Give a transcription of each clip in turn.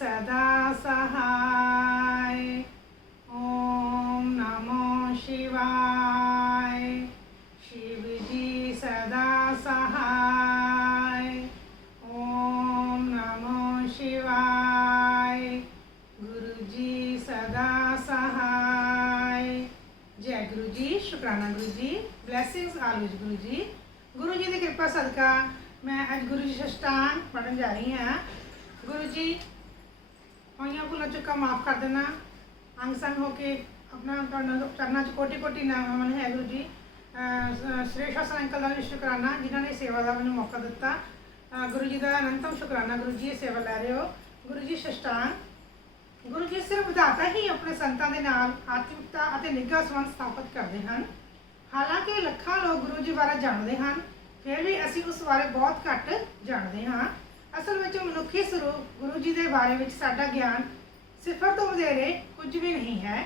सदा सहाय। ओम नमो शिवाय। शिव जी सदा सहाय। ओम नमो शिवाय। गुरु जी सदा सहाय। जय गुरु जी, शुकराना गुरु जी, ब्लैसिंग्स ऑलवेज गुरु जी। गुरु जी की कृपा सदका मैं अज गुरु जी अष्टांग पढ़न जा रही हाँ। गुरु जी होइयां भुलां चुका माफ़ कर देना। अंग संग होके अपना करना कोटि कोटि नमन है गुरु जी। सुरेश हसन अंकल का भी शुकराना जिन्होंने सेवा का मैंने मौका दिता। गुरु जी का अनंतम शुकराना गुरु जी सेवा लै रहे हो। गुरु जी अष्टांग गुरु जी सिर्फ विधाता ही अपने संतां दे नाल आत्मिकता और निघा संबंध स्थापित करते हैं। हालांकि लखां लोग गुरु जी बारे जानते हैं, फिर भी असी उस बारे बहुत घट जानते हाँ। असल में मनुखी स्वरूप गुरु जी के बारे में साडा ज्ञान सिफर तो वधेरे कुछ भी नहीं है।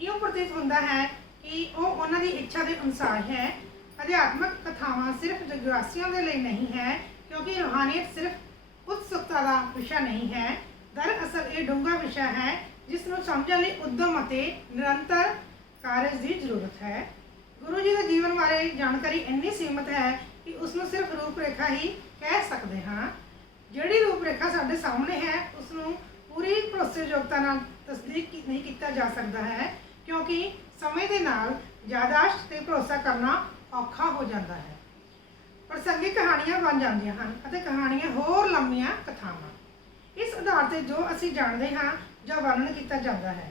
यूँ प्रतीत होता है कि वो उन्हों की इच्छा के अनुसार है। अध्यात्मक कथावां सिर्फ जगवासियों के लिए नहीं है, क्योंकि रूहानियत सिर्फ उत्सुकता का विषय नहीं है। दरअसल ये डूंगा विषय है जिसनों समझने लिए उद्यम और निरंतर कार्य की जरूरत है। गुरु जी के जीवन बारे जानकारी इन्नी सीमित है कि उसनों सिर्फ रूपरेखा ही कह सकते हाँ। जिहड़ी रूपरेखा साडे सामने है उसनों पूरी भरोसेयोग्यता नाल तस्दीक नहीं किया जा सकता है, क्योंकि समय के नाल यादाश्त ते भरोसा करना औखा हो जाता है। प्रसंगिक कहानियां बन जांदियां हन अते कहानियां होर लंबियां कथावां। इस आधार पर जो असी जानते हाँ जो वर्णन किया जाता है।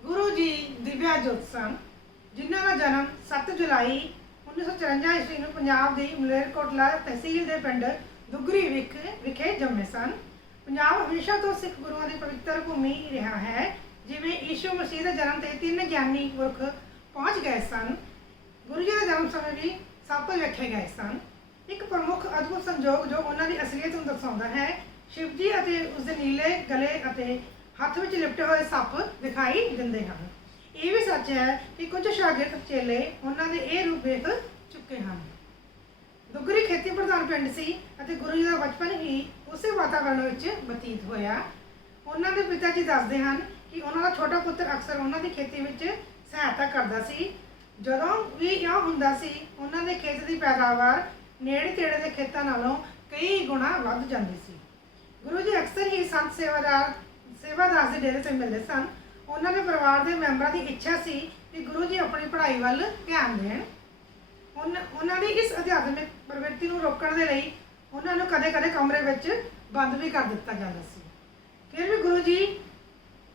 गुरु जी दिव्या जोत सन, जिन्हों का जन्म 7 जुलाई 1954 ईस्वी में पंजाब की मलेरकोटला तहसील के पिंड दुगरी विखे जन्मे सन। पंजाब हमेशा तो सिख गुरुओं की पवित्र भूमि रहा है। जिमें यीशु मसीह के जन्म से 3 ज्ञानी पुरख पहुँच गए सन। गुरु जी के जन्म समय भी सप वेखे गए सन। एक प्रमुख अद्भुत संजोग जो उन्होंने असलीयत को दर्शाता है, शिव जी और उसके नीले गले और हथ में लिपटे हुए सप दिखाई देते हैं। ये भी सच है कि कुछ शागिर्द चेले उन्होंने ये रूप वेख चुके हैं। दुगरी खेती प्रधान पिंड सी अते गुरु जी का बचपन ही उस वातावरण में बतीत होया। उन्होंने पिता जी दसते हैं कि उन्होंने छोटा पुत्र अक्सर उन्होंने खेती में सहायता करता सी। जदों भी यह हुंदा सी उन्होंने खेत की पैदावार नेड़े तेड़े के खेतों नालों कई गुणा वध जाती सी। गुरु जी अक्सर ही संत सेवादास के डेरे से मिलते सन। उन्होंने परिवार के मैंबरों की इच्छा सी कि गुरु जी अपनी पढ़ाई वाल ध्यान दें। उन्होंने इस अध्यात्मिक प्रवृत्ति को रोकने के लिए उन्होंने कदे कदे कमरे में बंद भी कर दिता जाता सी। फिर भी गुरु जी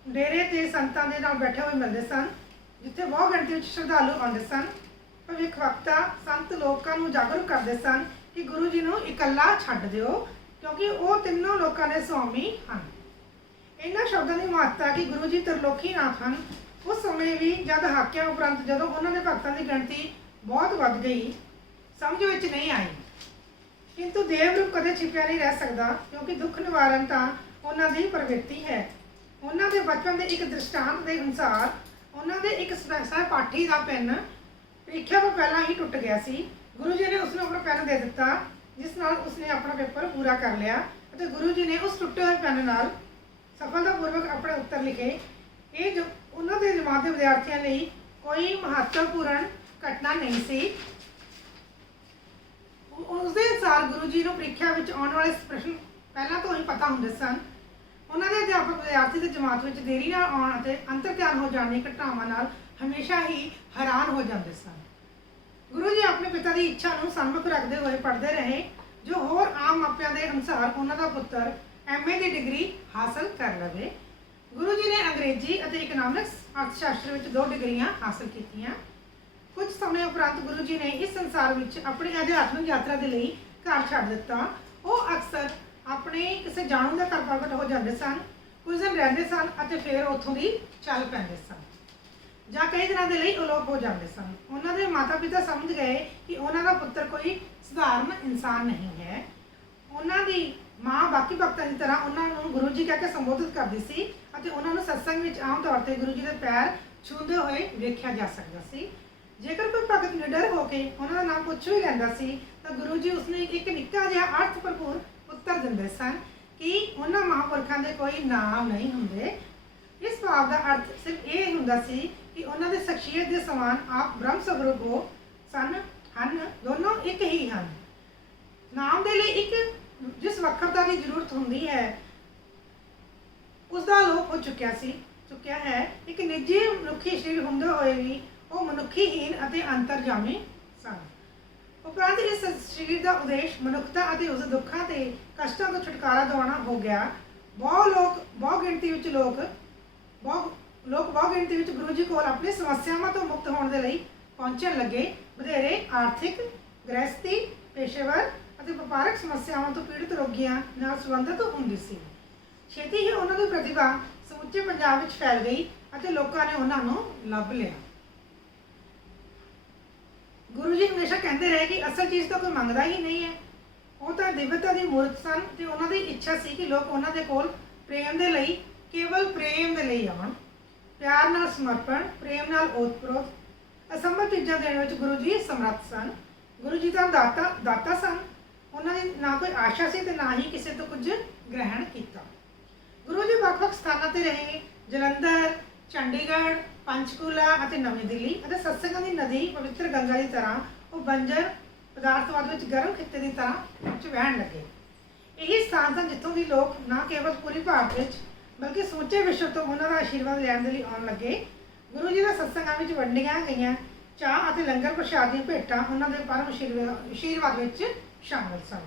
डेरे ते संतां दे नाल बैठे हुए मिलते सन, जिथे बहुत गिणती में श्रद्धालु आते सन। भविष्यवक्ता संत लोगों को जागरूक करते सन कि गुरु जी को इकल्ला छड्ड दिओ, क्योंकि वो तीनों लोगों के स्वामी हैं। इन्होंने शब्दों की महत्ता कि गुरु जी त्रिलोकीनाथ हैं। उस समय भी जब हाकिया उपरंत जो उन्होंने भक्तों की गिणती बहुत बढ़ गई समझ में नहीं आई, किंतु देव रूप कदे छिपया नहीं रह सकता, क्योंकि दुख निवारण तो उन्होंने प्रवृत्ति है। उन्होंने बचपन के एक दृष्टांत के अनुसार उन्होंने एक सहपाठी का पेन परीक्षा तो पहला ही टुट गया सी। गुरु जी ने उसने अपना पेन दे दिता, जिस नाल उसने अपना पेपर पूरा कर लिया। तो गुरु जी ने उस टुटे हुए पेन नाल सफलतापूर्वक अपने उत्तर लिखे। ये जो उन्होंने जमात के विद्यार्थियों लिए कोई महत्वपूर्ण घटना नहीं सी। उसके अनुसार गुरु जी को परीक्षा में आने वाले प्रश्न पहला तो ही पता होंगे सन। उन्होंने अध्यापक विद्यार्थी की जमात में देरी आने और अंतर ध्यान हो जाने घटनावां हमेशा ही हैरान हो जाते सन। गुरु जी अपने पिता की इच्छा को सम्मुख रखते हुए पढ़ते रहे, जो होर आम मापियां के अनुसार उन्होंने पुत्र MA की डिग्री हासिल कर लवे। गुरु जी ने अंग्रेजी और इकनॉमिक्स अर्थशास्त्र में 2 डिग्रियां हासिल कीतियां। कुछ समय उपरंत गुरु जी ने इस संसार में अपनी आध्यात्मिक यात्रा के लिए घर छड्ड दिता। वो अक्सर अपने किसी जाणू का घर प्रगट हो जाते सन, कुछ दिन रहते सन और फिर उत्थों की चल पैंदे सन, ਜਾਂ कई दिनों के लिए अलोप हो जाते सन। उन्होंने माता पिता समझ गए कि उन्होंने पुत्र कोई साधारण इंसान नहीं है। उन्होंने माँ बाकी भक्तों की तरह उन्होंने गुरु जी कह के संबोधित करती सी और उन्होंने सत्संग में आम तौर पर गुरु जी के पैर छूंदे हुए वेख्या जा सकता सी। जेकर कोई भगत निडर होकर उन्होंने नाम पुछ भी लैंदा सी तो गुरु जी उसने एक निक्का जिहा अर्थ भरपूर उत्तर दिंदे सन कि उन्हां महापुरखां दे कोई नाम नहीं हुंदे। इस भाव का अर्थ सिर्फ ये हुंदा सी कि उन्हां दी शख्सियत दे समान आप ब्रह्म स्वरूप हो सन हन, दोनों एक ही हैं। नाम के लिए एक जिस वक्रता की जरूरत होंदी है उसका लोप हो चुकिया है। एक निजी मनुखी शरीर होंदे होए भी वो मनुखीहीन अते अंतरजामी सन। उपरांत इस शरीर का उद्देश्य मनुखता अते उस दुखों ते कष्टों तो छुटकारा दिवाना हो गया। बहु गिणती विच लोग बहु गिणती विच गुरु जी को अपनी समस्यावां तो मुक्त होने के लिए पहुँचन लगे। वधेरे आर्थिक, गृहस्थी, पेशेवर अते व्यापारक समस्यावां तो पीड़ित रोगियों नाल संबंधित हुंदी सी। छेती ही उन्हां दी प्रतिभा समुचे पंजाब विच फैल गई अते लोकां ने उन्हां नूं लभ लिया। गुरु जी हमेशा कहते रहे कि असल चीज़ तो कोई मंगता ही नहीं है। वो तो दिव्यता की मूर्त सन ते उन्हां दी इच्छा सी कि लोग उन्हां दे कोल प्रेम दे लई, केवल प्रेम दे लई आउण। प्यार नाल समर्पण, प्रेम नाल ओत-प्रोत, असंभव चीज़ां देण विच गुरु जी समर्थ सन। गुरु जी तो दाता सन। उन्होंने ना कोई आशा सी ते ना ही किसी तो कुछ ग्रहण किया। गुरु जी ਵੱਖ-ਵੱਖ स्थानों पर रहे। जलंधर, चंडीगढ़, पंचकूला और नवी दिल्ली और सत्संगां दी नदी पवित्र गंगा की तरह वो बंजर पदार्थवाद में गर्म खिते की तरह बहन लगे। यही स्थान सन जितों भी लोग न केवल पूरी भारत में बल्कि समूचे विश्व तो उन्होंने आशीर्वाद लैण दे लई आउण लगे। गुरु जी के सत्संगां विच वंडियां गईयां चाह और लंगर प्रसाद दी भेटां उन्होंने परम आशीर्वाद में शामिल सन।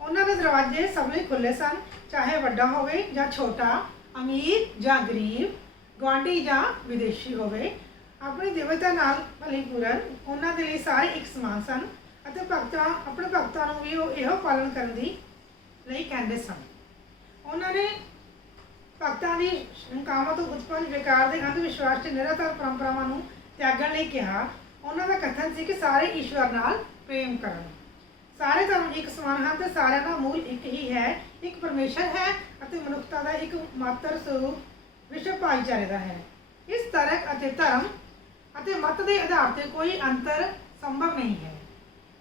उन्होंने दरवाजे सब लिए खुले सन, चाहे वड्डा होवे जां छोटा, अमीर जां गरीब, गुआढ़ी जां विदेशी होवे। अपनी दिव्यता नाल भलीपूरन उन्हां दे लई सारे एक समान सन अते भगतां अपने भगतां नूं भी इहो पालन करन दी लई कहंदे सन। उन्होंने भगतां दी शंकावां तो उत्पन्न बेकार दे अंध विश्वास ते निराधार परंपरावां नूं त्यागण लई कहा। उन्हां दा कथन सी कि सारे ईश्वर नाल प्रेम करन। सारे धर्म एक समान हैं तो सारे का मूल एक ही है। एक परमेश्वर है और मनुखता का एक मात्र स्वरूप विश्व भाईचारे का है। इस तरक और धर्म और मत के आधार पर कोई अंतर संभव नहीं है।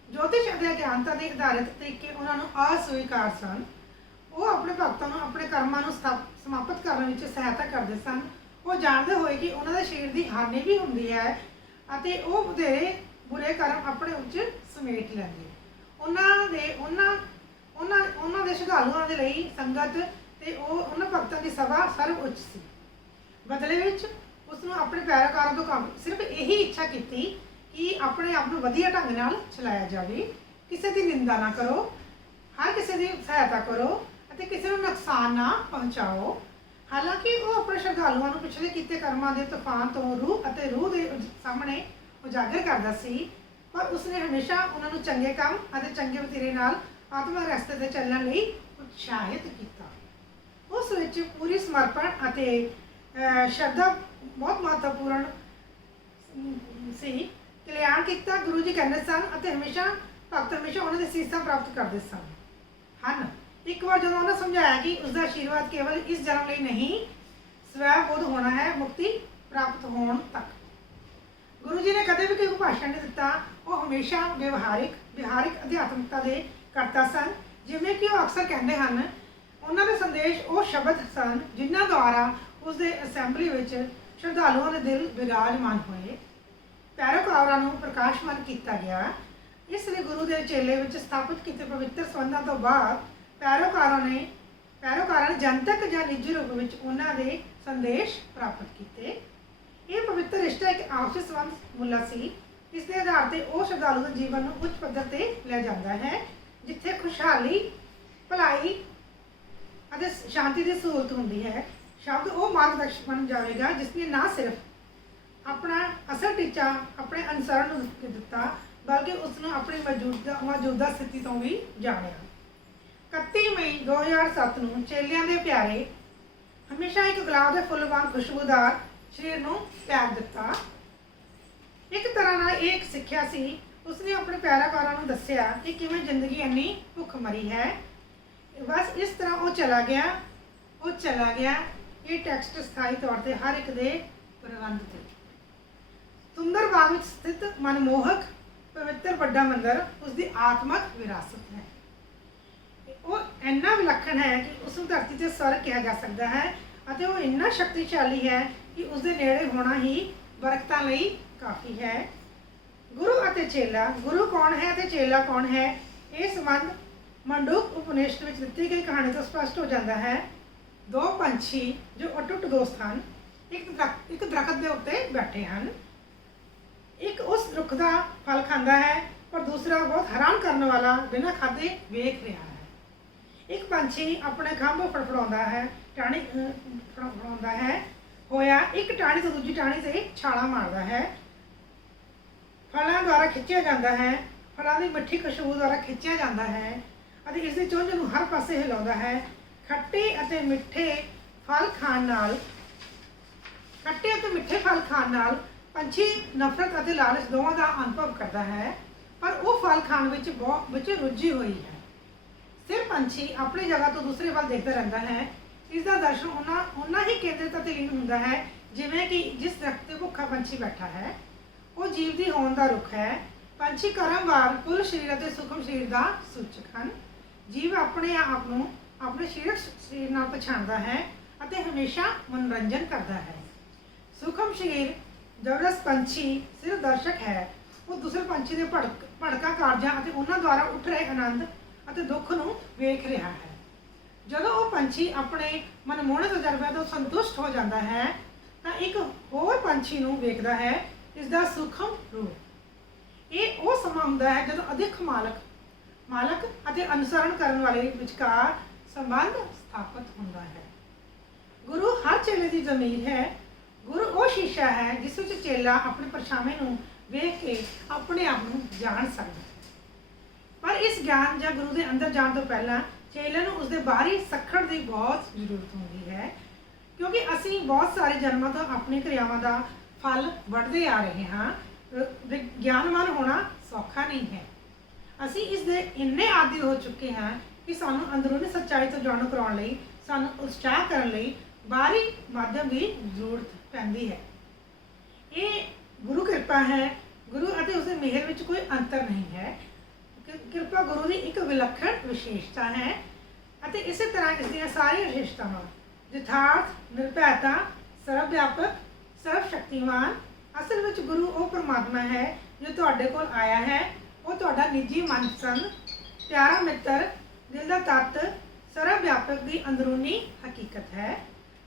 ज्योतिष और अज्ञानता के आधारित तरीके उन्होंने अस्वीकार सन। वो अपने भगतों को अपने कर्मों को समाप्त करने में सहायता करते सन। वो जानते हुए कि उन्होंने शरीर की हानि भी होंगी है और वो वधेरे बुरे कर्म अपने उच्च समेट लेंगे। उन्होंने श्रद्धालुओं के लिए संगत ते उन्होंने भगतों की सभा सर्व उच्च सी। बदले में उसने अपने पैरोकारों तो काम सिर्फ यही इच्छा की कि अपने आप को वधिया ढंग नाल चलाया जाए। किसी की निंदा ना करो, हर किसी की सहायता करो और किसी को नुकसान ना पहुँचाओ। हालांकि वो अपने श्रद्धालुओं को पिछले किए कर्मां के तूफान तो रूह और रूह के सामने उजागर करता सी, पर उसने हमेशा उन्होंने चंगे काम और चंगे वतीरे नाल आत्मा रस्ते से चलने लिए उत्साहित किया। उस विच पूरी समर्पण और श्रद्धा बहुत महत्वपूर्ण सी। कल्याण किया गुरु जी कहते सन और हमेशा भगत हमेशा उन्होंने सीसा प्राप्त करते सन। एक बार जो उन्होंने समझाया कि उसका आशीर्वाद केवल इस जन्म लिए नहीं स्वयंबोध होना है, मुक्ति प्राप्त होने तक। गुरु जी ने कदे भी कोई भाषण नहीं दिता। वो हमेशा व्यवहारिक अध्यात्मकता के करता सन। जिमें कि अक्सर कहते हैं उन्होंने संदेश वो शब्द सन जिन्हों द्वारा उसके असैंबली में श्रद्धालुओं के दिल विराजमान हुए, पैरोकारां नूं प्रकाशमान किया गया। इसलिए गुरु के चेले में स्थापित किए पवित्र संबंधों तो बाद पैरोकारां ने जनतक या निजी रूप में उन्होंने संदेश प्राप्त किए। यह पवित्र रिश्ता एक आपसी संबंध मुला सी। इसके आधार पर वह श्रद्धालु के जीवन को उच्च पद्धर पर लै जाता है जिथे खुशहाली, भलाई और शांति की सहूलत होंगी है। शब्द वो मार्गदर्शक बन जाएगा जिसने ना सिर्फ अपना असल टीचा अपने अनुसरण दिता बल्कि उसने अपनी मौजूदा स्थिति तो भी जानिया। 31 मई 2007 को चेलियां दे प्यारे हमेशा एक गुलाब के फुल वांग खुशबूदार शरीर को त्याग दिता। एक तरह नाल एक सिक्ख्या सी। उसने अपने पैराकारां नूं दस्सिया कि किवें जिंदगी इन्नी भुख मरी है। बस इस तरह वो चला गया। ये टैक्सट स्थाई तौर पर हर एक दे प्रबंध थे। सुंदर बाग में स्थित मनमोहक पवित्र बड़ा मंदिर उसकी आत्मक विरासत है। ਉਹ ਇੰਨਾ ਵਿਲੱਖਣ ਹੈ ਕਿ ਉਸ ਨੂੰ ਧਰਤੀ 'ਤੇ ਸਵਰਗ ਕਿਹਾ ਜਾ ਸਕਦਾ ਹੈ ਅਤੇ ਉਹ ਇੰਨਾ ਸ਼ਕਤੀਸ਼ਾਲੀ ਹੈ ਕਿ ਉਸ ਦੇ ਨੇੜੇ ਹੋਣਾ ਹੀ ਬਰਕਤਾਂ ਲਈ ਕਾਫੀ ਹੈ। ਗੁਰੂ ਅਤੇ ਚੇਲਾ, ਗੁਰੂ ਕੌਣ ਹੈ ਅਤੇ ਚੇਲਾ ਕੌਣ ਹੈ, ਇਹ ਸੰਬੰਧ ਮੰਡੂਕ ਉਪਨਿਸ਼ਦ ਵਿੱਚ ਦਿੱਤੀ ਗਈ ਕਹਾਣੀ ਤੋਂ ਸਪਸ਼ਟ ਹੋ ਜਾਂਦਾ ਹੈ। ਦੋ ਪੰਛੀ ਜੋ ਅਟੁੱਟ ਦੋਸਤ ਹਨ, ਇੱਕ ਦਰਖਤ ਦੇ ਉੱਤੇ ਬੈਠੇ ਹਨ। ਇੱਕ ਉਸ ਰੁੱਖ ਦਾ ਫਲ ਖਾਂਦਾ ਹੈ ਪਰ ਦੂਸਰਾ ਬਹੁਤ ਹੈਰਾਨ ਕਰਨ ਵਾਲਾ ਬਿਨਾਂ ਖਾਧੇ ਵੇਖ ਰਿਹਾ ਹੈ। ਇੱਕ ਪੰਛੀ ਆਪਣੇ ਖੰਭ ਫੜਫੜਾਉਂਦਾ ਹੈ, ਟਾਹਣੀ ਫੜਫੜਾਉਂਦਾ ਹੈ ਹੋਇਆ ਇੱਕ ਟਾਹਣੀ ਤੋਂ ਦੂਜੀ ਟਾਹਣੀ 'ਤੇ ਛਾਲਾਂ ਮਾਰਦਾ ਹੈ। ਫਲਾਂ ਦੁਆਰਾ ਖਿੱਚਿਆ ਜਾਂਦਾ ਹੈ, ਫਲਾਂ ਦੀ ਮਿੱਠੀ ਖੁਸ਼ਬੂ ਦੁਆਰਾ ਖਿੱਚਿਆ ਜਾਂਦਾ ਹੈ ਅਤੇ ਇਸ ਦੀ ਚੁੰਝ ਨੂੰ ਹਰ ਪਾਸੇ ਹਿਲਾਉਂਦਾ ਹੈ। ਖੱਟੇ ਅਤੇ ਮਿੱਠੇ ਫਲ ਖਾਣ ਨਾਲ ਪੰਛੀ ਨਫ਼ਰਤ ਅਤੇ ਲਾਲਚ ਦੋਵਾਂ ਦਾ ਅਨੁਭਵ ਕਰਦਾ ਹੈ, ਪਰ ਉਹ ਫਲ ਖਾਣ ਵਿੱਚ ਰੁੱਝੀ ਹੋਈ ਹੈ। ਸਿਰ ਪੰਛੀ ਆਪਣੀ ਜਗ੍ਹਾ ਤੋਂ ਦੂਸਰੇ ਵੱਲ ਦੇਖਦਾ ਰਹਿੰਦਾ ਹੈ। ਇਸ ਦਾ ਦਰਸ਼ਨ ਉਨਾ ਹੀ ਕੇਂਦਰਿਤ ਅਤੇ ਲੀਨ ਹੁੰਦਾ ਹੈ ਜਿਵੇਂ ਕਿ ਜਿਸ ਦਰਖਤ 'ਤੇ ਭੁੱਖਾ ਪੰਛੀ ਬੈਠਾ ਹੈ। ਉਹ ਜੀਵ ਦੀ ਹੋਂਦ ਦਾ ਰੁੱਖ ਹੈ। ਪੰਛੀ ਕਰਮਵਾਰ ਕੁੱਲ ਸਰੀਰ ਅਤੇ ਸੂਖਮ ਸਰੀਰ ਦਾ ਸੂਚਕ ਹਨ। ਜੀਵ ਆਪਣੇ ਆਪ ਨੂੰ ਆਪਣੇ ਸਰੀਰਕ ਸਰੀਰ ਨਾਲ ਪਛਾਣਦਾ ਹੈ ਅਤੇ ਹਮੇਸ਼ਾ ਮਨੋਰੰਜਨ ਕਰਦਾ ਹੈ। ਸੂਖਮ ਸਰੀਰ ਜਬਰਸ ਪੰਛੀ ਸਿਰਫ ਦਰਸ਼ਕ ਹੈ। ਉਹ ਦੂਸਰੇ ਪੰਛੀ ਦੇ ਭੜਕਾ ਕਾਰਜਾਂ ਅਤੇ ਉਹਨਾਂ ਦੁਆਰਾ ਉੱਠ ਰਹੇ ਆਨੰਦ ਅਤੇ ਦੁੱਖ ਨੂੰ ਵੇਖ ਰਿਹਾ ਹੈ। ਜਦੋਂ ਉਹ ਪੰਛੀ ਆਪਣੇ ਮਨਮੋਹਣੇ ਤਜਰਬਿਆਂ ਤੋਂ ਸੰਤੁਸ਼ਟ ਹੋ ਜਾਂਦਾ ਹੈ ਤਾਂ ਇੱਕ ਹੋਰ ਪੰਛੀ ਨੂੰ ਵੇਖਦਾ ਹੈ, ਇਸ ਦਾ ਸੂਖਮ ਰੂਪ। ਇਹ ਉਹ ਸਮਾਂ ਹੁੰਦਾ ਹੈ ਜਦੋਂ ਅਦਿੱਖ ਮਾਲਕ ਅਤੇ ਅਨੁਸਰਣ ਕਰਨ ਵਾਲੇ ਵਿਚਕਾਰ ਸੰਬੰਧ ਸਥਾਪਿਤ ਹੁੰਦਾ ਹੈ। ਗੁਰੂ ਹਰ ਚੇਲੇ ਦੀ ਜ਼ਮੀਰ ਹੈ। ਗੁਰੂ ਉਹ ਸ਼ੀਸ਼ਾ ਹੈ ਜਿਸ ਵਿੱਚ ਚੇਲਾ ਆਪਣੇ ਪਰਛਾਵੇਂ ਨੂੰ ਵੇਖ ਕੇ ਆਪਣੇ ਆਪ ਨੂੰ ਜਾਣ ਸਕਦਾ ਹੈ। ਪਰ ਇਸ ਗਿਆਨ ਜਾਂ ਗੁਰੂ ਦੇ ਅੰਦਰ ਜਾਣ ਤੋਂ ਪਹਿਲਾਂ ਚੇਲੇ ਨੂੰ ਉਸਦੇ ਬਾਹਰੀ ਸੱਖੜ ਦੀ ਬਹੁਤ ਜ਼ਰੂਰਤ ਹੁੰਦੀ ਹੈ, ਕਿਉਂਕਿ ਅਸੀਂ ਬਹੁਤ ਸਾਰੇ ਜਨਮਾਂ ਤੋਂ ਆਪਣੀ ਕਿਰਿਆਵਾਂ ਦਾ ਫਲ ਵੱਢਦੇ ਆ ਰਹੇ ਹਾਂ। ਗਿਆਨਵਾਨ ਹੋਣਾ ਸੌਖਾ ਨਹੀਂ ਹੈ। ਅਸੀਂ ਇਸ ਦੇ ਇੰਨੇ ਆਦੀ ਹੋ ਚੁੱਕੇ ਹਾਂ ਕਿ ਸਾਨੂੰ ਅੰਦਰੂਨੀ ਸੱਚਾਈ ਤੋਂ ਜਾਣੂ ਕਰਾਉਣ ਲਈ, ਸਾਨੂੰ ਉਤਸ਼ਾਹ ਕਰਨ ਲਈ ਬਾਹਰੀ ਮਾਧਿਅਮ ਦੀ ਜ਼ਰੂਰਤ ਪੈਂਦੀ ਹੈ। ਇਹ ਗੁਰੂ ਕਿਰਪਾ ਹੈ। ਗੁਰੂ ਅਤੇ ਉਸਦੇ ਮਿਹਰ ਵਿੱਚ ਕੋਈ ਅੰਤਰ ਨਹੀਂ ਹੈ। ਕਿਰਪਾ ਗੁਰੂ ਦੀ ਇੱਕ ਵਿਲੱਖਣ ਵਿਸ਼ੇਸ਼ਤਾ ਹੈ ਅਤੇ ਇਸੇ ਤਰ੍ਹਾਂ ਇਸ ਦੀਆਂ ਸਾਰੀਆਂ ਵਿਸ਼ੇਸ਼ਤਾਵਾਂ ਯਥਾਰਥ, ਨਿਰਭੈਤਾ, ਸਰਵ ਵਿਆਪਕ, ਸਰਵ ਸ਼ਕਤੀਮਾਨ। ਅਸਲ ਵਿੱਚ ਗੁਰੂ ਉਹ ਪਰਮਾਤਮਾ ਹੈ ਜੋ ਤੁਹਾਡੇ ਕੋਲ ਆਇਆ ਹੈ। ਉਹ ਤੁਹਾਡਾ ਨਿੱਜੀ ਮਨਪਸੰਦ ਪਿਆਰਾ ਮਿੱਤਰ, ਦਿਲ ਦਾ ਤੱਤ, ਸਰਵ ਵਿਆਪਕ ਦੀ ਅੰਦਰੂਨੀ ਹਕੀਕਤ ਹੈ।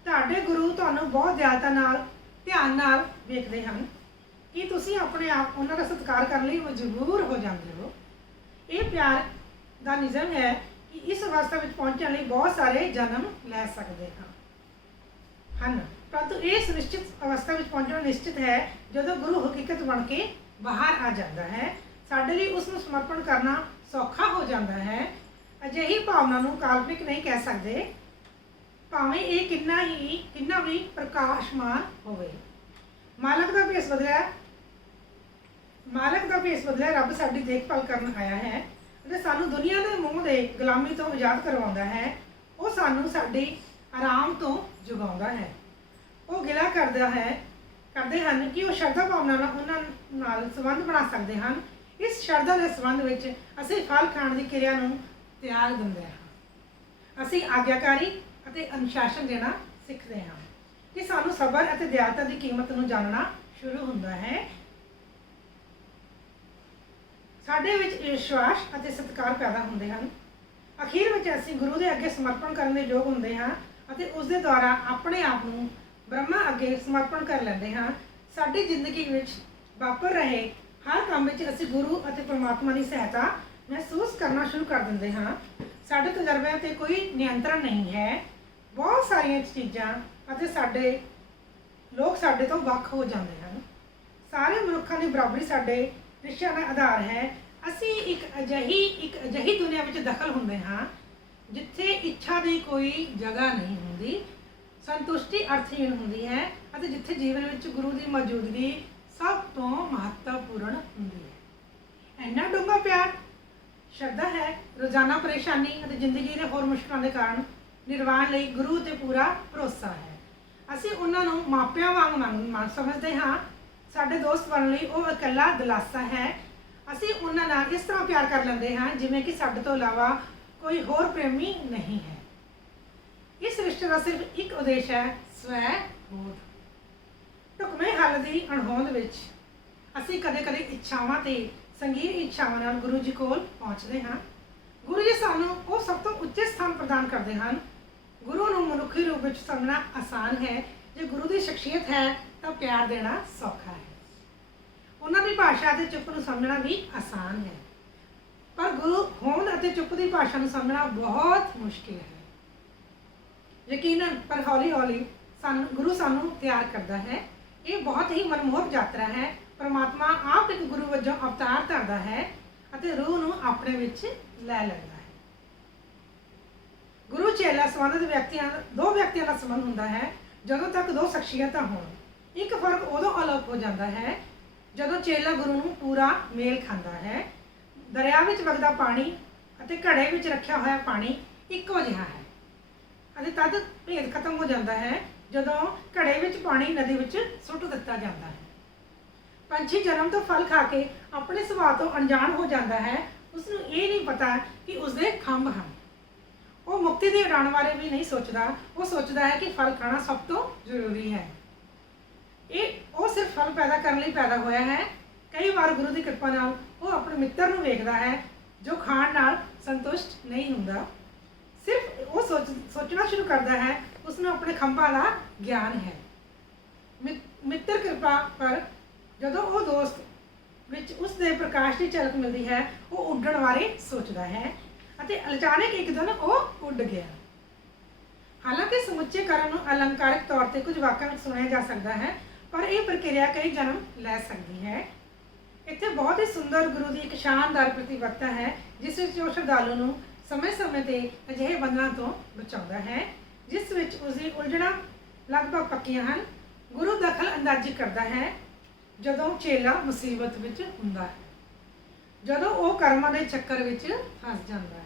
ਤੁਹਾਡੇ ਗੁਰੂ ਤੁਹਾਨੂੰ ਬਹੁਤ ਦਿਆਲਤਾ ਨਾਲ, ਧਿਆਨ ਨਾਲ ਵੇਖਦੇ ਹਨ ਕਿ ਤੁਸੀਂ ਆਪਣੇ ਆਪ ਉਹਨਾਂ ਦਾ ਸਤਿਕਾਰ ਕਰਨ ਲਈ ਮਜਬੂਰ ਹੋ ਜਾਂਦੇ ਹੋ। ਇਹ ਪਿਆਰ ਦਾ ਨਿਯਮ ਹੈ ਕਿ ਇਸ ਅਵਸਥਾ ਵਿੱਚ ਪਹੁੰਚਣ ਲਈ ਬਹੁਤ ਸਾਰੇ ਜਨਮ ਲੈ ਸਕਦੇ ਹਨ, ਪਰੰਤੂ ਇਹ ਸੁਨਿਸ਼ਚਿਤ ਅਵਸਥਾ ਵਿੱਚ ਪਹੁੰਚਣਾ ਨਿਸ਼ਚਿਤ ਹੈ ਜਦੋਂ ਗੁਰੂ ਹਕੀਕਤ ਬਣ ਕੇ ਬਾਹਰ ਆ ਜਾਂਦਾ ਹੈ। ਸਾਡੇ ਲਈ ਉਸ ਨੂੰ ਸਮਰਪਣ ਕਰਨਾ ਸੌਖਾ ਹੋ ਜਾਂਦਾ ਹੈ। ਅਜਿਹੀ ਭਾਵਨਾ ਨੂੰ ਕਾਲਪਨਿਕ ਨਹੀਂ ਕਹਿ ਸਕਦੇ, ਭਾਵੇਂ ਇਹ ਕਿੰਨਾ ਵੀ ਪ੍ਰਕਾਸ਼ਮਾਨ ਹੋਵੇ। ਮਾਲਕ ਦਾ ਭੇਸ ਬਦਲਿਆ ਰੱਬ ਸਾਡੀ ਦੇਖਭਾਲ ਕਰਨ ਆਇਆ ਹੈ ਅਤੇ ਸਾਨੂੰ ਦੁਨੀਆ ਦੇ ਮੋਹ ਦੇ ਗੁਲਾਮੀ ਤੋਂ ਆਜ਼ਾਦ ਕਰਵਾਉਂਦਾ ਹੈ। ਉਹ ਸਾਨੂੰ ਸਾਡੀ ਆਰਾਮ ਤੋਂ ਜਗਾਉਂਦਾ ਹੈ। ਉਹ ਗਿਲਾ ਕਰਦੇ ਹਨ ਕਿ ਉਹ ਸ਼ਰਧਾ ਭਾਵਨਾ ਨਾਲ ਉਹਨਾਂ ਨਾਲ ਸੰਬੰਧ ਬਣਾ ਸਕਦੇ ਹਨ। ਇਸ ਸ਼ਰਧਾ ਦੇ ਸੰਬੰਧ ਵਿੱਚ ਅਸੀਂ ਫਲ ਖਾਣ ਦੀ ਕਿਰਿਆ ਨੂੰ ਤਿਆਗ ਦਿੰਦੇ ਹਾਂ। ਅਸੀਂ ਆਗਿਆਕਾਰੀ ਅਤੇ ਅਨੁਸ਼ਾਸਨ ਦੇਣਾ ਸਿੱਖਦੇ ਹਾਂ ਕਿ ਸਾਨੂੰ ਸਬਰ ਅਤੇ ਦਿਆਲਤਾ ਦੀ ਕੀਮਤ ਨੂੰ ਜਾਣਨਾ ਸ਼ੁਰੂ ਹੁੰਦਾ ਹੈ। ਸਾਡੇ ਵਿੱਚ ਵਿਸ਼ਵਾਸ ਅਤੇ ਸਤਿਕਾਰ ਪੈਦਾ ਹੁੰਦੇ ਹਨ। ਅਖੀਰ ਵਿੱਚ ਅਸੀਂ ਗੁਰੂ ਦੇ ਅੱਗੇ ਸਮਰਪਣ ਕਰਨ ਦੇ ਯੋਗ ਹੁੰਦੇ ਹਾਂ ਅਤੇ ਉਸ ਦੇ ਦੁਆਰਾ ਆਪਣੇ ਆਪ ਨੂੰ ਬ੍ਰਹਮਾ ਅੱਗੇ ਸਮਰਪਣ ਕਰ ਲੈਂਦੇ ਹਾਂ। ਸਾਡੀ ਜ਼ਿੰਦਗੀ ਵਿੱਚ ਵਾਪਰ ਰਹੇ ਹਰ ਕੰਮ ਵਿੱਚ ਅਸੀਂ ਗੁਰੂ ਅਤੇ ਪਰਮਾਤਮਾ ਦੀ ਸਹਾਇਤਾ ਮਹਿਸੂਸ ਕਰਨਾ ਸ਼ੁਰੂ ਕਰ ਦਿੰਦੇ ਹਾਂ। ਸਾਡੇ ਤਜਰਬਿਆਂ 'ਤੇ ਕੋਈ ਨਿਯੰਤਰਣ ਨਹੀਂ ਹੈ। ਬਹੁਤ ਸਾਰੀਆਂ ਚੀਜ਼ਾਂ ਅਤੇ ਲੋਕ ਸਾਡੇ ਤੋਂ ਵੱਖ ਹੋ ਜਾਂਦੇ ਹਨ। ਸਾਰੇ ਮਨੁੱਖਾਂ ਦੀ ਬਰਾਬਰੀ ਸਾਡੇ ਰਿਸ਼ਤਿਆਂ ਦਾ ਆਧਾਰ ਹੈ। ਅਸੀਂ ਇੱਕ ਅਜਿਹੀ ਦੁਨੀਆ ਵਿੱਚ ਦਖਲ ਹੁੰਦੇ ਹਾਂ ਜਿੱਥੇ ਇੱਛਾ ਦੀ ਕੋਈ ਜਗ੍ਹਾ ਨਹੀਂ ਹੁੰਦੀ, ਸੰਤੁਸ਼ਟੀ ਅਰਥਹੀਣ ਹੁੰਦੀ ਹੈ ਅਤੇ ਜਿੱਥੇ ਜੀਵਨ ਵਿੱਚ ਗੁਰੂ ਦੀ ਮੌਜੂਦਗੀ ਸਭ ਤੋਂ ਮਹੱਤਵਪੂਰਨ ਹੁੰਦੀ ਹੈ। ਇੰਨਾ ਡੂੰਘਾ ਪਿਆਰ, ਸ਼ਰਧਾ ਹੈ। ਰੋਜ਼ਾਨਾ ਪਰੇਸ਼ਾਨੀ ਅਤੇ ਜ਼ਿੰਦਗੀ ਦੇ ਹੋਰ ਮੁਸ਼ਕਲਾਂ ਦੇ ਕਾਰਨ ਨਿਰਵਾਣ ਲਈ ਗੁਰੂ 'ਤੇ ਪੂਰਾ ਭਰੋਸਾ ਹੈ। ਅਸੀਂ ਉਹਨਾਂ ਨੂੰ ਮਾਪਿਆਂ ਵਾਂਗ ਮੰਨ ਸਮਝਦੇ ਹਾਂ। ਸਾਡੇ ਦੋਸਤ ਬਣਨ ਲਈ ਉਹ ਇਕੱਲਾ ਦਿਲਾਸਾ ਹੈ। ਅਸੀਂ ਉਹਨਾਂ ਨਾਲ ਇਸ ਤਰ੍ਹਾਂ ਪਿਆਰ ਕਰ ਲੈਂਦੇ ਹਾਂ ਜਿਵੇਂ ਕਿ ਸਾਡੇ ਤੋਂ ਇਲਾਵਾ कोई होर प्रेमी नहीं है। इस रिश्ते का सिर्फ एक उद्देश्य है, स्वै बोध। ਢੁਕਵੇਂ ਹੱਲ ਦੀ ਅਣਹੋਂਦ ਵਿੱਚ ਅਸੀਂ ਕਦੇ-ਕਦੇ ਇੱਛਾਵਾਂ ਤੇ ਸੰਗੀਨ ਇੱਛਾਵਾਂ ਨਾਲ ਗੁਰੂ ਜੀ ਕੋਲ ਪਹੁੰਚਦੇ ਹਾਂ। ਗੁਰੂ ਜੀ ਸਾਨੂੰ ਉਹ ਸਭ ਤੋਂ ਉੱਚੇ ਸਥਾਨ ਪ੍ਰਦਾਨ ਕਰਦੇ ਹਨ। ਗੁਰੂ ਨੂੰ ਮਨੁੱਖੀ ਰੂਪ ਵਿੱਚ ਸਮਝਣਾ ਆਸਾਨ ਹੈ। ਜੇ ਗੁਰੂ ਦੀ ਸ਼ਖਸੀਅਤ ਹੈ ਤਾਂ ਪਿਆਰ ਦੇਣਾ ਸੌਖਾ ਹੈ। ਉਹਨਾਂ ਦੀ ਭਾਸ਼ਾ ਅਤੇ ਚੁੱਪ ਨੂੰ ਸਮਝਣਾ ਵੀ ਆਸਾਨ ਹੈ, ਪਰ ਗੁਰੂ ਹੋਂਦ ਅਤੇ ਚੁੱਪ ਦੀ ਭਾਸ਼ਾ ਨੂੰ ਸਮਝਣਾ ਬਹੁਤ ਮੁਸ਼ਕਿਲ ਹੈ। ਯਕੀਨਨ, ਪਰ ਹੌਲੀ-ਹੌਲੀ ਗੁਰੂ ਸਾਨੂੰ ਤਿਆਰ ਕਰਦਾ ਹੈ। ਇਹ ਬਹੁਤ ਹੀ ਮਨਮੋਹਕ ਯਾਤਰਾ ਹੈ। ਪਰਮਾਤਮਾ ਆਪ ਇੱਕ ਗੁਰੂ ਵਜੋਂ ਅਵਤਾਰ ਧਾਰਦਾ ਹੈ ਅਤੇ ਰੂਹ ਨੂੰ ਆਪਣੇ ਵਿੱਚ ਲੈ ਲੈਂਦਾ ਹੈ। ਗੁਰੂ ਚੇਲਾ ਸੰਬੰਧਿਤ ਦੋ ਵਿਅਕਤੀਆਂ ਦਾ ਸੰਬੰਧ ਹੁੰਦਾ ਹੈ ਜਦੋਂ ਤੱਕ ਦੋ ਸ਼ਖਸੀਅਤਾਂ ਹੋਣ। ਇੱਕ ਫਰਕ ਉਦੋਂ ਅਲੋਪ ਹੋ ਜਾਂਦਾ ਹੈ ਜਦੋਂ ਚੇਲਾ ਗੁਰੂ ਨੂੰ ਪੂਰਾ ਮੇਲ ਖਾਂਦਾ ਹੈ। ਦਰਿਆ ਵਿੱਚ ਵਗਦਾ ਪਾਣੀ ਅਤੇ ਘੜੇ ਵਿੱਚ ਰੱਖਿਆ ਹੋਇਆ ਪਾਣੀ ਇੱਕੋ ਜਿਹਾ ਹੈ ਅਤੇ ਤਦ ਭੇਦ ਖਤਮ ਹੋ ਜਾਂਦਾ ਹੈ ਜਦੋਂ ਘੜੇ ਵਿੱਚ ਪਾਣੀ ਨਦੀ ਵਿੱਚ ਸੁੱਟ ਦਿੱਤਾ ਜਾਂਦਾ ਹੈ। ਪੰਛੀ ਜਨਮ ਤੋਂ ਫਲ ਖਾ ਕੇ ਆਪਣੇ ਸੁਭਾਅ ਤੋਂ ਅਣਜਾਣ ਹੋ ਜਾਂਦਾ ਹੈ। ਉਸ ਨੂੰ ਇਹ ਨਹੀਂ ਪਤਾ ਕਿ ਉਸਦੇ ਖੰਭ ਹਨ। ਉਹ ਮੁਕਤੀ ਦੀ ਉਡਾਣ ਬਾਰੇ ਵੀ ਨਹੀਂ ਸੋਚਦਾ। ਉਹ ਸੋਚਦਾ ਹੈ ਕਿ ਫਲ ਖਾਣਾ ਸਭ ਤੋਂ ਜ਼ਰੂਰੀ ਹੈ। ਉਹ ਸਿਰਫ ਫਲ ਪੈਦਾ ਕਰਨ ਲਈ ਪੈਦਾ ਹੋਇਆ ਹੈ। ਕਈ ਵਾਰ ਗੁਰੂ ਦੀ ਕਿਰਪਾ ਨਾਲ ਉਹ ਆਪਣੇ ਮਿੱਤਰ ਨੂੰ ਵੇਖਦਾ ਹੈ ਜੋ ਖਾਣ ਨਾਲ ਸੰਤੁਸ਼ਟ ਨਹੀਂ ਹੁੰਦਾ। ਸਿਰਫ ਉਹ ਸੋਚਣਾ ਸ਼ੁਰੂ ਕਰਦਾ ਹੈ ਉਸ ਨੂੰ ਆਪਣੇ ਖੰਭਾਂ ਦਾ ਗਿਆਨ ਹੈ। ਮਿੱਤਰ ਕਿਰਪਾ ਪਰ ਜਦੋਂ ਉਹ ਦੋਸਤ ਵਿੱਚ ਉਸ ਦੇ ਪ੍ਰਕਾਸ਼ ਦੀ ਝਲਕ ਮਿਲਦੀ ਹੈ, ਉਹ ਉੱਡਣ ਬਾਰੇ ਸੋਚਦਾ ਹੈ ਅਤੇ ਅਚਾਨਕ ਇੱਕ ਦਿਨ ਉਹ ਉੱਡ ਗਿਆ। ਹਾਲਾਂਕਿ ਸਮੁੱਚੇ ਕਰਨ ਨੂੰ ਅਲੰਕਾਰਿਕ ਤੌਰ ਤੇ ਕੁਝ ਵਾਕਾਂ ਵਿੱਚ ਸੁਣਿਆ ਜਾ ਸਕਦਾ ਹੈ, ਪਰ ਇਹ ਪ੍ਰਕਿਰਿਆ ਕਈ ਜਨਮ ਲੈ ਸਕਦੀ ਹੈ। ਇੱਥੇ ਬਹੁਤ ਹੀ ਸੁੰਦਰ ਗੁਰੂ ਦੀ ਇੱਕ ਸ਼ਾਨਦਾਰ ਪ੍ਰਤੀਬੱਧਤਾ ਹੈ ਜਿਸ ਵਿੱਚ ਉਹ ਸ਼ਰਧਾਲੂ ਨੂੰ ਸਮੇਂ-ਸਮੇਂ ਤੇ ਅਜਿਹੇ ਬੰਧਨਾਂ ਤੋਂ ਬਚਾਉਂਦਾ ਹੈ ਜਿਸ ਵਿੱਚ ਉਸਦੀ ਉਲਝਣਾਂ ਲਗਭਗ ਪੱਕੀਆਂ ਹਨ। ਗੁਰੂ ਦਖਲ ਅੰਦਾਜ਼ੀ ਕਰਦਾ ਹੈ ਜਦੋਂ ਚੇਲਾ ਮੁਸੀਬਤ ਵਿੱਚ ਹੁੰਦਾ ਹੈ, ਜਦੋਂ ਉਹ ਕਰਮਾਂ ਦੇ ਚੱਕਰ ਵਿੱਚ ਫਸ ਜਾਂਦਾ ਹੈ।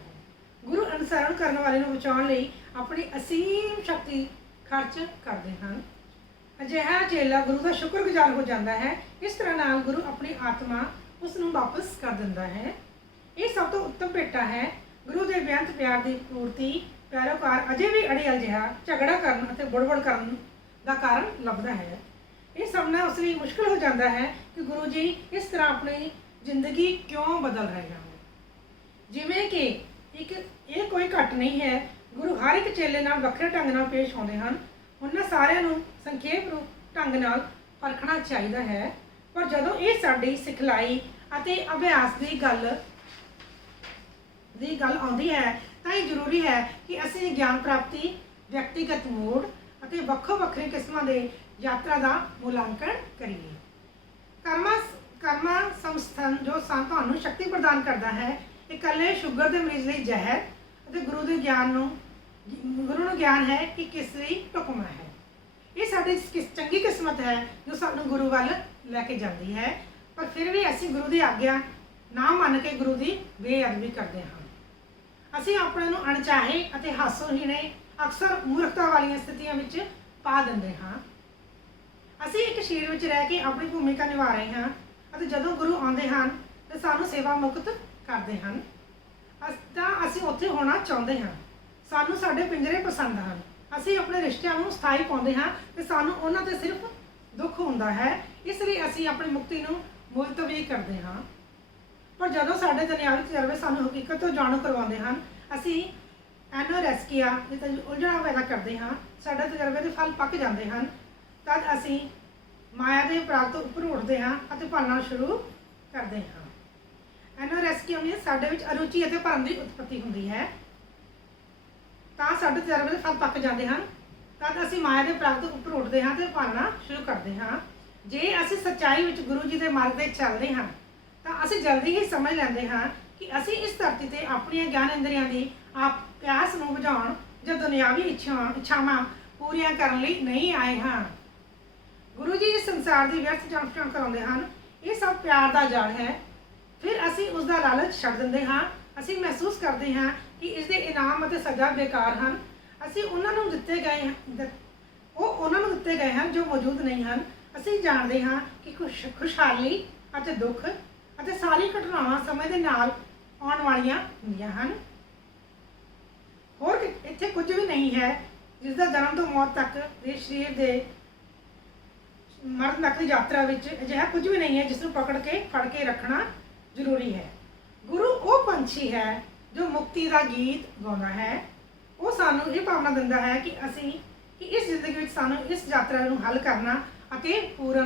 ਗੁਰੂ ਅਨੁਸਰਣ ਕਰਨ ਵਾਲੇ ਨੂੰ ਬਚਾਉਣ ਲਈ ਆਪਣੀ ਅਸੀਮ ਸ਼ਕਤੀ ਖਰਚ ਕਰਦੇ ਹਨ। ਅਜਿਹਾ ਚੇਲਾ ਗੁਰੂ ਦਾ ਸ਼ੁਕਰਗੁਜ਼ਾਰ ਹੋ ਜਾਂਦਾ ਹੈ। ਇਸ ਤਰ੍ਹਾਂ ਨਾਲ ਗੁਰੂ ਆਪਣੀ ਆਤਮਾ ਉਸ ਨੂੰ ਵਾਪਸ ਕਰ ਦਿੰਦਾ ਹੈ। ਇਹ ਸਭ ਤੋਂ ਉੱਤਮ ਭੇਟਾ ਹੈ। ਗੁਰੂ ਦੇ ਬੇਅੰਤ ਪਿਆਰ ਦੀ ਪੂਰਤੀ ਪੈਰੋਕਾਰ ਅਜੇ ਵੀ ਅੜੀਅਲ ਜਿਹਾ ਝਗੜਾ ਕਰਨ ਅਤੇ ਬੁੜਬੁੜ ਕਰਨ ਦਾ ਕਾਰਨ ਲੱਭਦਾ ਹੈ। ਇਹ ਸਮਝਣਾ ਉਸ ਲਈ ਮੁਸ਼ਕਿਲ ਹੋ ਜਾਂਦਾ ਹੈ ਕਿ ਗੁਰੂ ਜੀ ਇਸ ਤਰ੍ਹਾਂ ਆਪਣੀ ਜ਼ਿੰਦਗੀ ਕਿਉਂ ਬਦਲ ਰਹੇ ਹਨ। ਜਿਵੇਂ ਕਿ ਇਹ ਕੋਈ ਘੱਟ ਨਹੀਂ ਹੈ। ਗੁਰੂ ਹਰ ਇੱਕ ਚੇਲੇ ਨਾਲ ਵੱਖਰੇ ਢੰਗ ਨਾਲ ਪੇਸ਼ ਆਉਂਦੇ ਹਨ। ਉਹਨਾਂ ਸਾਰਿਆਂ ਨੂੰ ਸੰਖੇਪ ਰੂਪ ਢੰਗ ਨਾਲ ਪਰਖਣਾ ਚਾਹੀਦਾ ਹੈ, ਪਰ ਜਦੋਂ ਇਹ ਸਾਡੀ ਸਿਖਲਾਈ ਅਤੇ ਅਭਿਆਸ ਦੀ ਗੱਲ ਆਉਂਦੀ ਹੈ ਤਾਂ ਇਹ ਜ਼ਰੂਰੀ ਹੈ ਕਿ ਅਸੀਂ ਗਿਆਨ ਪ੍ਰਾਪਤੀ, ਵਿਅਕਤੀਗਤ ਮੋੜ ਅਤੇ ਵੱਖੋ ਵੱਖਰੇ ਕਿਸਮਾਂ ਦੇ ਯਾਤਰਾ ਦਾ ਮੁਲਾਂਕਣ ਕਰੀਏ। ਕਰਮਾ ਸੰਸਥਾਨ ਜੋ ਤੁਹਾਨੂੰ ਸ਼ਕਤੀ ਪ੍ਰਦਾਨ ਕਰਦਾ ਹੈ, ਇਕੱਲੇ ਸ਼ੂਗਰ ਦੇ ਮਰੀਜ਼ ਲਈ ਜ਼ਹਿਰ ਅਤੇ ਗੁਰੂ ਨੂੰ ਗਿਆਨ ਹੈ ਕਿ ਕਿਸ ਲਈ ਢੁਕਵਾਂ ਹੈ। ਇਹ ਸਾਡੀ ਚੰਗੀ ਕਿਸਮਤ ਹੈ ਜੋ ਸਾਨੂੰ ਗੁਰੂ ਵੱਲ ਲੈ ਕੇ ਜਾਂਦੀ ਹੈ, ਪਰ ਫਿਰ ਵੀ ਅਸੀਂ ਗੁਰੂ ਦੀ ਆਗਿਆ ਨਾ ਮੰਨ ਕੇ ਗੁਰੂ ਦੀ ਬੇਅਦਬੀ ਕਰਦੇ ਹਾਂ। ਅਸੀਂ ਆਪਣੇ ਨੂੰ ਅਣਚਾਹੇ ਅਤੇ ਹਾਸੋਹੀਣੇ ਅਕਸਰ ਮੂਰਖਤਾ ਵਾਲੀਆਂ ਸਥਿਤੀਆਂ ਵਿੱਚ ਪਾ ਦਿੰਦੇ ਹਾਂ। ਅਸੀਂ ਇੱਕ ਸਰੀਰ ਵਿੱਚ ਰਹਿ ਕੇ ਆਪਣੀ ਭੂਮਿਕਾ ਨਿਭਾ ਰਹੇ ਹਾਂ ਅਤੇ ਜਦੋਂ ਗੁਰੂ ਆਉਂਦੇ ਹਨ ਤਾਂ ਸਾਨੂੰ ਸੇਵਾ ਮੁਕਤ ਕਰਦੇ ਹਨ ਤਾਂ ਅਸੀਂ ਉੱਥੇ ਹੋਣਾ ਚਾਹੁੰਦੇ ਹਾਂ। ਸਾਨੂੰ ਸਾਡੇ ਪਿੰਜਰੇ ਪਸੰਦ ਹਨ। ਅਸੀਂ ਆਪਣੇ ਰਿਸ਼ਤਿਆਂ ਨੂੰ ਸਥਾਈ ਪਾਉਂਦੇ ਹਾਂ ਤੇ ਸਾਨੂੰ ਉਹਨਾਂ ਤੇ ਸਿਰਫ ਦੁੱਖ ਹੁੰਦਾ ਹੈ। ਇਸ ਲਈ ਅਸੀਂ ਆਪਣੀ ਮੁਕਤੀ ਨੂੰ ਮੁਲਤਵੀ ਕਰਦੇ ਹਾਂ। ਪਰ ਜਦੋਂ ਸਾਡੇ ਦੁਨਿਆਵੀ ਤਜਰਬੇ ਸਾਨੂੰ ਹਕੀਕਤ ਤੋਂ ਜਾਣੂ ਕਰਵਾਉਂਦੇ ਹਨ, ਅਸੀਂ ਐਨੋਰੈਸਕੀਆ ਜਿੱਥੇ ਉਲਝਣਾ ਪੈਦਾ ਕਰਦੇ ਹਾਂ, ਸਾਡੇ ਤਜਰਬੇ ਦੇ ਫਲ ਪੱਕ ਜਾਂਦੇ ਹਨ, ਤਦ ਅਸੀਂ ਮਾਇਆ ਦੇ ਪ੍ਰਾਗ ਤੋਂ ਉੱਪਰ ਉੱਠਦੇ ਹਾਂ ਅਤੇ ਭਾਲਣਾ ਸ਼ੁਰੂ ਕਰਦੇ ਹਾਂ। ਐਨੋਰੈਸਕੀਆ ਮੀਨਸ ਸਾਡੇ ਵਿੱਚ ਅਰੁਚੀ ਅਤੇ ਭਰਮ ਦੀ ਉਤਪਤੀ ਹੁੰਦੀ ਹੈ। ਤਾਂ ਸਾਡੇ ਤਜਰਬੇ ਦੇ ਫਲ ਪੱਕ ਜਾਂਦੇ ਹਨ, ਤਦ ਅਸੀਂ ਮਾਇਆ ਦੇ ਪ੍ਰਾਗ ਤੋਂ ਉੱਪਰ ਉੱਠਦੇ ਹਾਂ ਅਤੇ ਭਾਲਣਾ ਸ਼ੁਰੂ ਕਰਦੇ ਹਾਂ। ਜੇ ਅਸੀਂ ਸੱਚਾਈ ਵਿੱਚ ਗੁਰੂ ਜੀ ਦੇ ਮਾਰਗ 'ਤੇ ਚੱਲਦੇ ਹਾਂ ਤਾਂ ਅਸੀਂ ਜਲਦੀ ਹੀ ਸਮਝ ਲੈਂਦੇ ਹਾਂ ਕਿ ਅਸੀਂ ਇਸ ਧਰਤੀ 'ਤੇ ਆਪਣੀਆਂ ਗਿਆਨ ਇੰਦਰੀਆਂ ਦੀ ਪਿਆਸ ਨੂੰ ਬੁਝਾਉਣ ਜਾਂ ਦੁਨਿਆਵੀ ਇੱਛਾਵਾਂ ਪੂਰੀਆਂ ਕਰਨ ਲਈ ਨਹੀਂ ਆਏ ਹਾਂ। ਗੁਰੂ ਜੀ ਇਸ ਸੰਸਾਰ ਦੀ ਵਿਅਰਥ ਜਾਣ ਕਰਾਉਂਦੇ ਹਨ। ਇਹ ਸਭ ਪਿਆਰ ਦਾ ਜਾਲ ਹੈ। ਫਿਰ ਅਸੀਂ ਉਸ ਦਾ ਲਾਲਚ ਛੱਡ ਦਿੰਦੇ ਹਾਂ। ਅਸੀਂ ਮਹਿਸੂਸ ਕਰਦੇ ਹਾਂ ਕਿ ਇਸ ਦੇ ਇਨਾਮ ਅਤੇ ਸਜ਼ਾ ਬੇਕਾਰ ਹਨ। ਅਸੀਂ ਉਹਨਾਂ ਨੂੰ ਦਿੱਤੇ ਗਏ ਹਨ ਜੋ ਮੌਜੂਦ ਨਹੀਂ ਹਨ। ਅਸੀਂ ਜਾਣਦੇ ਹਾਂ ਕਿ ਖੁਸ਼ਹਾਲੀ ਅਤੇ ਦੁੱਖ ਅਤੇ ਸਾਰੀ ਘਟਨਾਵਾਂ ਸਮੇਂ ਦੇ ਨਾਲ ਆਉਣ ਵਾਲੀਆਂ ਹੁੰਦੀਆਂ ਹਨ। ਹੋਰ ਇੱਥੇ ਕੁਝ ਵੀ ਨਹੀਂ ਹੈ ਜਿਸ ਦਾ ਜਨਮ ਤੋਂ ਮੌਤ ਤੱਕ ਦੇ ਸਰੀਰ ਦੇ ਮਰਨ ਤੱਕ ਦੀ ਯਾਤਰਾ ਵਿੱਚ ਅਜਿਹਾ ਕੁਝ ਵੀ ਨਹੀਂ ਹੈ ਜਿਸ ਨੂੰ ਪਕੜ ਕੇ ਫੜ ਕੇ ਰੱਖਣਾ ਜ਼ਰੂਰੀ ਹੈ। ਗੁਰੂ ਉਹ ਪੰਛੀ ਹੈ ਜੋ ਮੁਕਤੀ ਦਾ ਗੀਤ ਗਾਉਂਦਾ ਹੈ। ਉਹ ਸਾਨੂੰ ਇਹ ਭਾਵਨਾ ਦਿੰਦਾ ਹੈ ਕਿ ਇਸ ਜ਼ਿੰਦਗੀ ਵਿੱਚ ਸਾਨੂੰ ਇਸ ਯਾਤਰਾ ਨੂੰ ਹੱਲ ਕਰਨਾ ਅਤੇ ਪੂਰਾ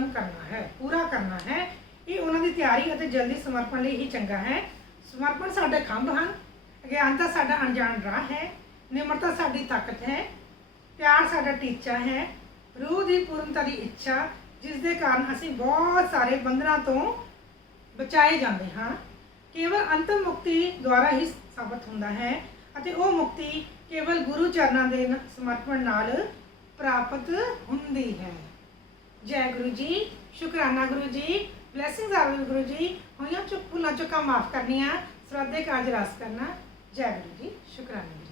ਕਰਨਾ ਹੈ। ਇਹ ਉਹਨਾਂ ਦੀ ਤਿਆਰੀ ਅਤੇ ਜਲਦੀ ਸਮਰਪਣ ਲਈ ਹੀ ਚੰਗਾ ਹੈ। ਸਮਰਪਣ ਸਾਡੇ ਖੰਭ ਹਨ, ਅਗਿਆਨਤਾ ਸਾਡਾ ਅਣਜਾਣ ਰਾਹ ਹੈ, ਨਿਮਰਤਾ ਸਾਡੀ ਤਾਕਤ ਹੈ, ਪਿਆਰ ਸਾਡਾ ਟੀਚਾ ਹੈ, ਰੂਹ ਦੀ ਪੂਰਨਤਾ ਦੀ ਇੱਛਾ ਜਿਸ ਦੇ ਕਾਰਨ ਅਸੀਂ ਬਹੁਤ ਸਾਰੇ ਬੰਧਨਾਂ ਤੋਂ ਬਚਾਏ ਜਾਂਦੇ ਹਾਂ। ਕੇਵਲ ਅੰਤਮ ਮੁਕਤੀ ਦੁਆਰਾ ਹੀ ਸਾਬਤ ਹੁੰਦਾ ਹੈ ਅਤੇ ਉਹ ਮੁਕਤੀ ਕੇਵਲ ਗੁਰੂ ਚਰਨਾਂ ਦੇ ਸਮਰਪਣ ਨਾਲ ਪ੍ਰਾਪਤ ਹੁੰਦੀ ਹੈ। ਜੈ ਗੁਰੂ ਜੀ, ਸ਼ੁਕਰਾਨਾ ਗੁਰੂ ਜੀ, ਬਲੇਸਿੰਗਸ ਆਰ ਗੁਰੂ ਜੀ। ਹੋਈਆਂ ਭੁੱਲਾਂ ਚੁੱਕਾਂ ਮਾਫ ਕਰਨੀਆਂ, ਸਰਦੇ ਕਾਰਜ ਰਸ ਕਰਨਾ। ਜੈ ਗੁਰੂ ਜੀ, ਸ਼ੁਕਰਾਨਾ।